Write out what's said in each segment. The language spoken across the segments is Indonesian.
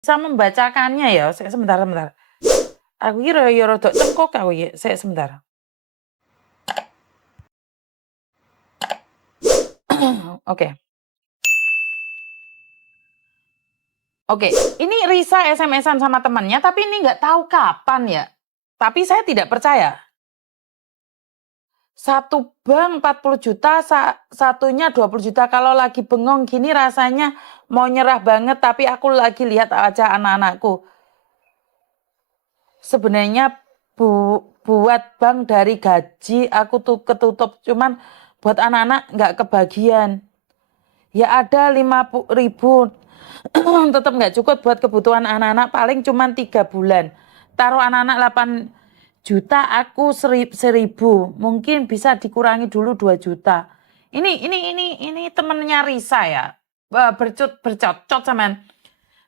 bisa membacakannya ya. Sebentar. Aku kira ya rodok cengkok aku ya. Sebentar. Oke. Oke, ini Risa SMS-an sama temannya, tapi ini nggak tahu kapan ya. Tapi saya tidak percaya. Satu bank 40 juta, satunya 20 juta. Kalau lagi bengong gini rasanya mau nyerah banget, tapi aku lagi lihat aja anak-anakku. Sebenarnya buat bank dari gaji aku tuh ketutup, cuman buat anak-anak nggak kebagian. Ya ada 50.000, tetap nggak cukup buat kebutuhan anak-anak, paling cuman 3 bulan. Taruh anak-anak 8 juta, aku 1.000, mungkin bisa dikurangi dulu 2 juta. Ini temennya Risa ya, bercocot sama,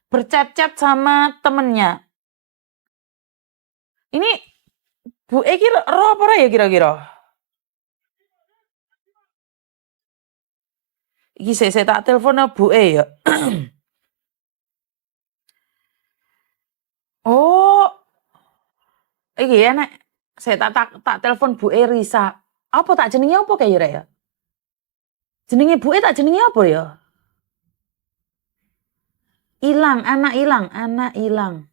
bercet-cet sama temennya. Ini Bu Eki roh apa ya kira-kira? Iki saya tak telepon Bu E ya. Oh, iki ya nek saya tak telepon Bu E Risa. Apa tak jenenge apa kira ya? Jenenge Bu E tak jenenge apa ya? Anak hilang.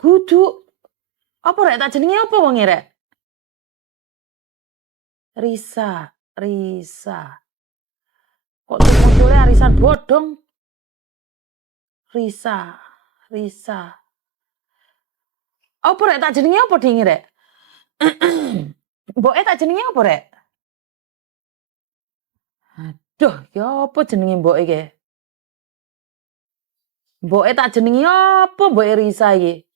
Kudu apa rek tak jenenge apa wong rek? Risa. Kok tuh munculnya arisan bodong? Risa. Apa rek tak jenenge apa dingi rek? Mbok tak jenenge apa rek? Aduh, ya apa jenenge mbok iki? Mbok tak jenenge apa mbok Risa iki?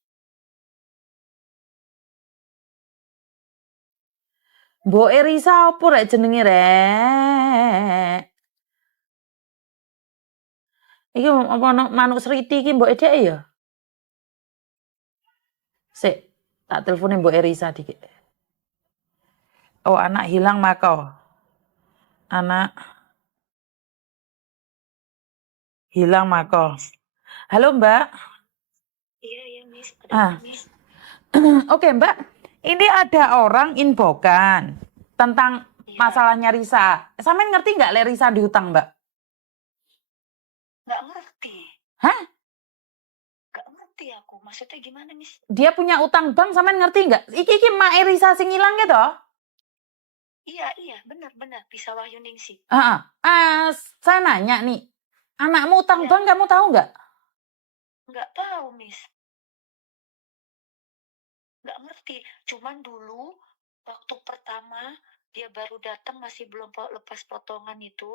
Mbok Risa apa rek jenenge rek? Iki apa manuk Sriti iki mbok dhek ya? Sik, tak teleponin mbok Risa dikit. Oh, anak hilang Makau. Anak hilang Makau. Halo Mbak. Iya Miss. Miss. Oke Mbak, ini ada orang infokan tentang masalahnya Risa. Sampean ngerti nggak le Risa dihutang Mbak? Nggak ngerti. Hah? Nggak ngerti aku. Maksudnya gimana Miss? Dia punya utang bank, sampean ngerti nggak? Iki Mak Risa sing ilang gitu? Iya, benar. Bisa Wahyu Ningsih. Saya nanya nih, anakmu utang bank kamu tahu nggak? Nggak tahu Miss. Nggak ngerti. Cuman dulu waktu pertama dia baru datang masih belum lepas potongan itu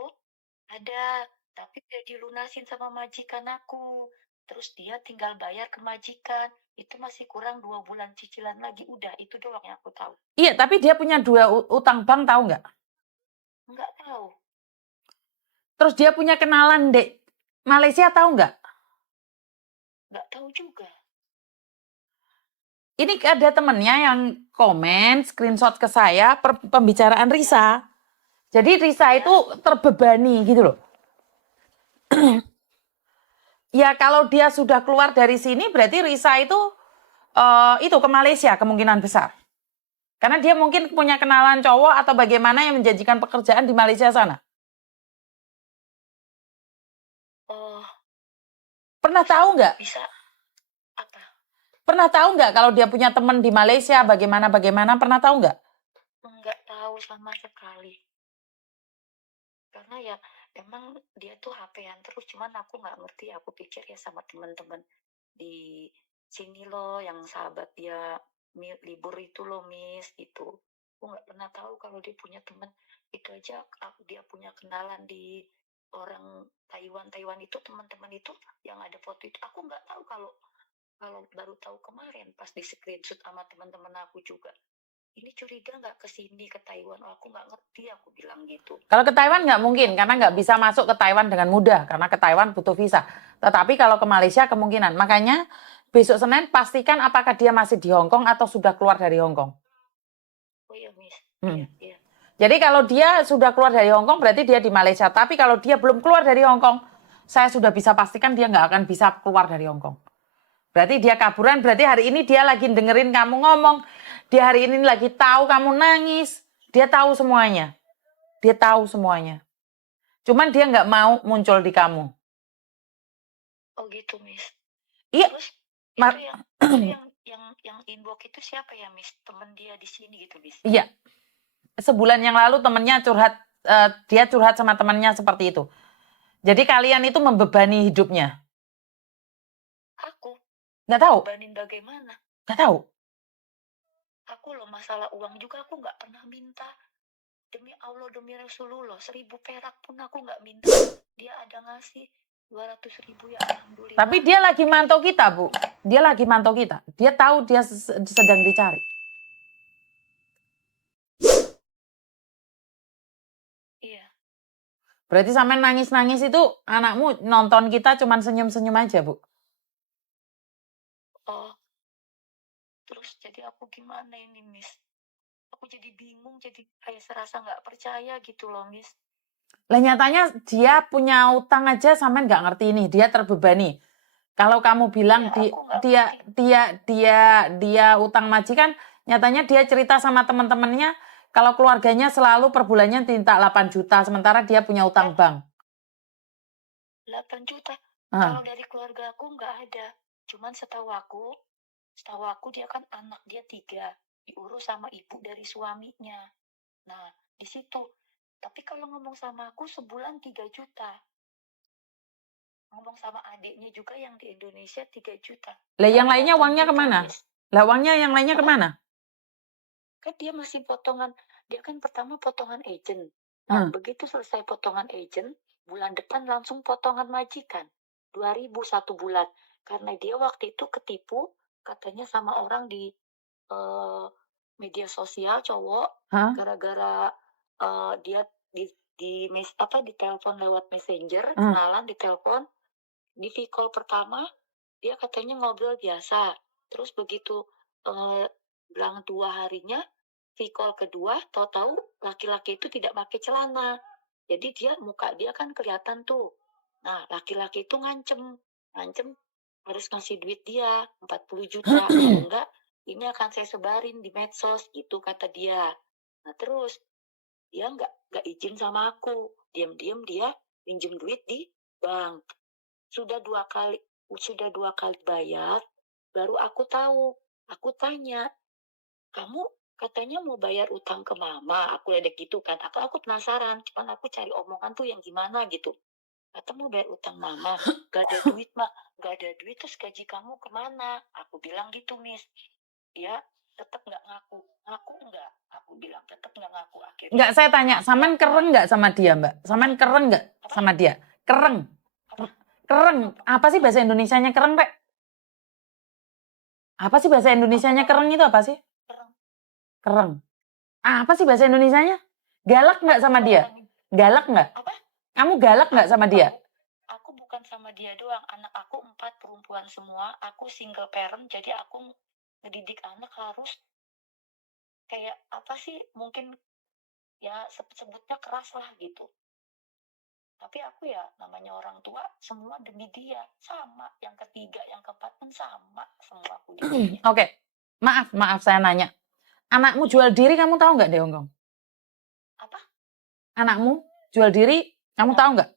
ada, tapi udah dilunasin sama majikan aku. Terus dia tinggal bayar ke majikan. Itu masih kurang 2 bulan cicilan lagi. Udah, itu doang yang aku tahu. Iya, tapi dia punya 2 utang bank, tahu nggak? Nggak tahu. Terus dia punya kenalan di Malaysia, tahu nggak? Nggak tahu juga. Ini ada temennya yang komen, screenshot ke saya pembicaraan Risa. Jadi Risa itu terbebani gitu loh. Ya kalau dia sudah keluar dari sini berarti Risa itu ke Malaysia kemungkinan besar. Karena dia mungkin punya kenalan cowok atau bagaimana yang menjanjikan pekerjaan di Malaysia sana. Oh. Pernah tahu nggak? Bisa apa? Pernah tahu nggak kalau dia punya teman di Malaysia bagaimana? Pernah tahu nggak? Nggak tahu sama sekali. Karena ya emang dia tuh HP-an terus, cuman aku nggak ngerti. Aku pikir ya sama teman-teman di sini loh, yang sahabat dia libur itu loh Miss, itu. Aku nggak pernah tahu kalau dia punya teman. Itu aja dia punya kenalan di orang Taiwan itu, teman-teman itu yang ada foto itu. Aku nggak tahu kalau baru tahu kemarin pas di screenshot sama teman-teman aku juga. Ini curiga nggak ke sini, ke Taiwan? Oh, aku nggak ngerti, aku bilang gitu. Kalau ke Taiwan nggak mungkin, karena nggak bisa masuk ke Taiwan dengan mudah, karena ke Taiwan butuh visa. Tetapi kalau ke Malaysia kemungkinan. Makanya besok Senin pastikan apakah dia masih di Hong Kong atau sudah keluar dari Hong Kong. Oh iya, Miss. Iya. Jadi kalau dia sudah keluar dari Hong Kong berarti dia di Malaysia. Tapi kalau dia belum keluar dari Hong Kong, saya sudah bisa pastikan dia nggak akan bisa keluar dari Hong Kong. Berarti dia kaburan, berarti hari ini dia lagi dengerin kamu ngomong. Dia hari ini lagi tahu kamu nangis. Dia tahu semuanya. Dia tahu semuanya. Cuman dia nggak mau muncul di kamu. Oh gitu, Miss. Iya, Terus Ma- itu yang inbox itu siapa ya, Miss? Temen dia di sini gitu, Miss? iya. Sebulan yang lalu temennya curhat, dia curhat sama temannya seperti itu. Jadi kalian itu membebani hidupnya. Aku Nggak tahu, bebanin bagaimana? nggak tahu. Aku loh masalah uang juga aku nggak pernah minta. Demi Allah, demi Rasulullah, 1.000 perak pun aku nggak minta. Dia ada ngasih 200.000 ya, alhamdulillah. Tapi dia lagi mantau kita, Bu. Dia lagi mantau kita. Dia tahu dia sedang dicari. Iya. Berarti sampai nangis-nangis itu anakmu nonton kita cuman senyum-senyum aja, Bu. Oh, terus jadi aku gimana ini, Miss? Aku jadi bingung, jadi kayak serasa nggak percaya gitu loh, Miss. Lah nyatanya dia punya utang aja sampai nggak ngerti ini, dia terbebani. Kalau kamu bilang Iya, aku nggak dia ngerti. dia utang majikan, nyatanya dia cerita sama teman-temannya kalau keluarganya selalu per bulannya minta 8 juta, sementara dia punya utang bank. 8 juta. Ah, Kalau dari keluarga aku nggak ada. Cuman setahu aku dia kan anak dia 3. Diurus sama ibu dari suaminya. Nah, di situ. Tapi kalau ngomong sama aku sebulan 3 juta. Ngomong sama adiknya juga yang di Indonesia 3 juta. lah yang Kalau lainnya 8 uangnya juta, kemana? Miss. Lah uangnya yang lainnya Apa? kemana? Kan dia masih potongan. Dia kan pertama potongan agent. Nah, begitu selesai potongan agent, bulan depan langsung potongan majikan. 2.000 1 bulan. Karena dia waktu itu ketipu, katanya sama orang di media sosial cowok, Hah? gara-gara dia di telepon lewat messenger, kenalan di telepon, di call pertama dia katanya ngobrol biasa. Terus begitu bilang 2 harinya, call kedua, tahu-tahu laki-laki itu tidak pakai celana. Jadi muka dia kan kelihatan tuh. Nah, laki-laki itu ngancem harus ngasih duit dia 40 juta. Kalau enggak, ini akan saya sebarin di medsos, gitu kata dia. Nah, terus dia nggak izin sama aku. Diam-diam dia pinjem duit di bank. Sudah 2 kali bayar, baru aku tahu. Aku tanya, kamu katanya mau bayar utang ke mama, aku ledek gitu kan. Aku penasaran, cuman aku cari omongan tuh yang gimana gitu. Kata mau bayar utang mama, gak ada duit mak, gak ada duit, terus gaji kamu kemana? Aku bilang gitu, Miss. Dia tetap nggak ngaku enggak. Aku bilang tetap nggak ngaku. Akhirnya Enggak, saya tanya, Saman keren nggak sama dia, Mbak? Saman keren nggak sama dia? Keren. Keren. Apa sih bahasa Indonesianya keren, Pak? Apa sih bahasa Indonesianya keren itu apa sih? Keren. Apa sih bahasa Indonesianya? Galak nggak sama dia? Galak nggak? Apa? Kamu galak nggak sama dia? Aku bukan sama dia doang. Anak aku 4 perempuan semua. Aku single parent, jadi aku ngedidik anak harus kayak apa sih? Mungkin ya sebutnya keras lah gitu. Tapi aku ya namanya orang tua, semua demi dia. Sama. Yang ketiga, yang keempat pun sama. Semua aku didiknya. Oke. Maaf saya nanya. Anakmu jual diri kamu tahu nggak di Hongkong? Apa? Anakmu jual diri kamu tahu nggak?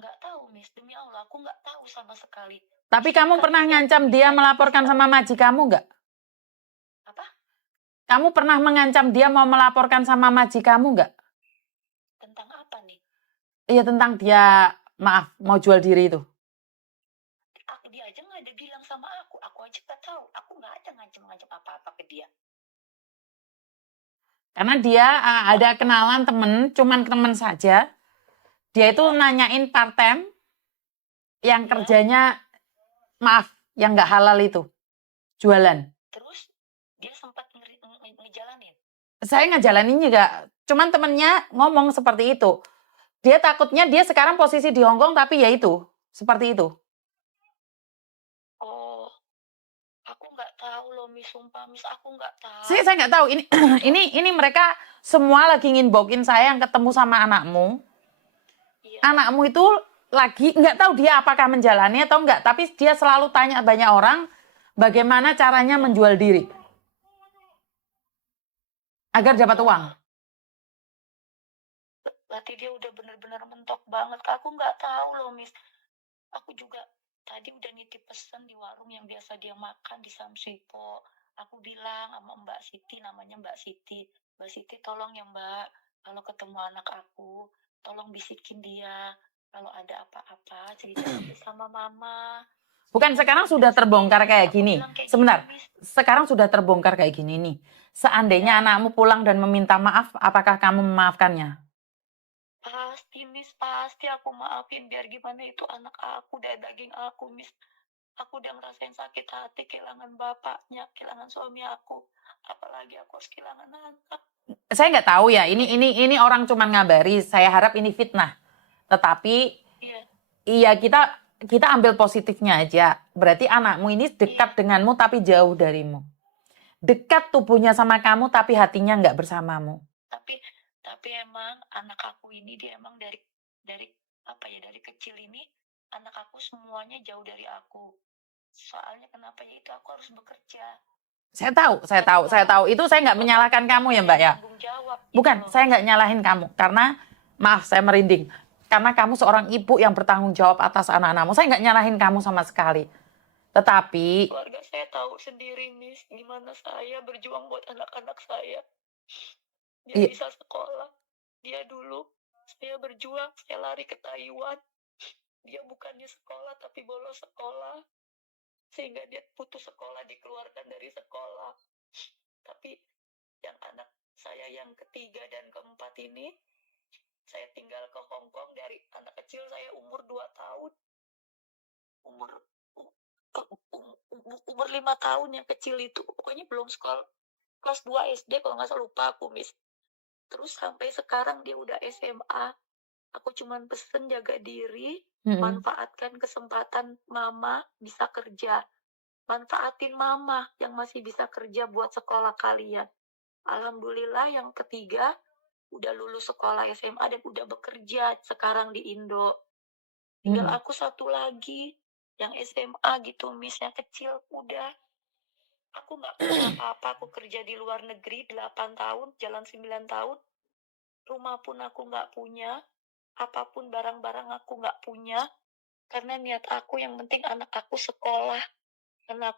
Nggak tahu, Miss. Demi Allah, aku nggak tahu sama sekali. Tapi kamu pernah ngancam dia melaporkan sama maji kamu nggak? Apa? Kamu pernah mengancam dia mau melaporkan sama maji kamu nggak? Tentang apa nih? Iya, tentang dia, maaf, mau jual diri itu. Dia aja nggak ada bilang sama aku aja nggak tahu. Aku nggak ada ngancem-ngancem apa-apa ke dia. Karena dia ada kenalan temen, cuman temen saja. Dia itu nanyain part-time yang kerjanya, maaf, yang nggak halal itu. Jualan. Terus dia sempat ngejalanin? Saya ngejalanin juga. Cuman temennya ngomong seperti itu. Dia takutnya dia sekarang posisi di Hongkong tapi ya itu. Seperti itu. Oh, aku nggak tahu loh, Miss. Sumpah, Miss, aku nggak tahu. Saya nggak tahu. Ini mereka semua lagi nginbokin saya yang ketemu sama anakmu. Iya. Anakmu itu lagi nggak tahu dia apakah menjalani atau enggak, tapi dia selalu tanya banyak orang bagaimana caranya menjual diri agar dapat uang. Berarti dia udah bener-bener mentok banget. Aku nggak tahu loh, Miss. Aku juga tadi udah nitip pesan di warung yang biasa dia makan di Samsipo. Aku bilang sama Mbak Siti, namanya Mbak Siti. Mbak Siti tolong ya Mbak, kalau ketemu anak aku, tolong bisikin dia. Kalau ada apa-apa, cerita aja sama Mama. Bukan, Jangan sekarang sudah dipendam terbongkar sendiri. kayak Aku gini. bilang kayak Sebentar, gitu, Miss. sekarang sudah terbongkar kayak gini nih. Seandainya Ya. anakmu pulang dan meminta maaf, apakah kamu memaafkannya? Pasti, Miss. Pasti aku maafin. Biar gimana itu anak aku, dari daging aku, Miss. Aku udah ngerasain sakit hati, kehilangan bapaknya, kehilangan suami aku. Apalagi aku harus kehilangan anak. Saya nggak tahu ya, ini orang cuma ngabari. Saya harap ini fitnah. Tetapi Iya, iya, kita ambil positifnya aja. Berarti anakmu ini dekat iya. denganmu tapi jauh darimu. Dekat tubuhnya sama kamu tapi hatinya nggak bersamamu. Tapi emang anak aku ini dia emang dari apa ya, dari kecil ini anak aku semuanya jauh dari aku. Soalnya kenapa ya, itu aku harus bekerja. Saya tahu. Itu saya nggak menyalahkan kamu ya, Nggak Mbak ada ya. tanggung jawab gitu Bukan, loh, saya Miss. nggak nyalahin kamu. Karena, maaf saya merinding. Karena kamu seorang ibu yang bertanggung jawab atas anak-anakmu. Saya nggak nyalahin kamu sama sekali. Tetapi, Keluarga saya tahu sendiri, Miss, gimana saya berjuang buat anak-anak saya. Dia i- bisa sekolah. Dia dulu, saya berjuang, saya lari ke Taiwan. Dia bukannya sekolah, tapi bolos sekolah. Sehingga dia putus sekolah, dikeluarkan dari sekolah. Tapi yang anak saya yang ketiga dan keempat ini, saya tinggal ke Hong Kong dari anak kecil saya umur 2 tahun. Umur 5 tahun yang kecil itu. Pokoknya belum sekolah. Kelas 2 SD kalau nggak salah, lupa aku, Miss. Terus sampai sekarang dia udah SMA. Aku cuman pesen jaga diri, manfaatkan kesempatan Mama bisa kerja. Manfaatin Mama yang masih bisa kerja buat sekolah kalian. Alhamdulillah yang ketiga udah lulus sekolah SMA dan udah bekerja sekarang di Indo. Tinggal aku satu lagi yang SMA gitu, Miss, yang kecil. Udah, aku nggak punya apa-apa. Aku kerja di luar negeri 8 tahun, jalan 9 tahun. Rumah pun aku nggak punya. Apapun barang-barang aku nggak punya. Karena niat aku yang penting anak aku sekolah. Karena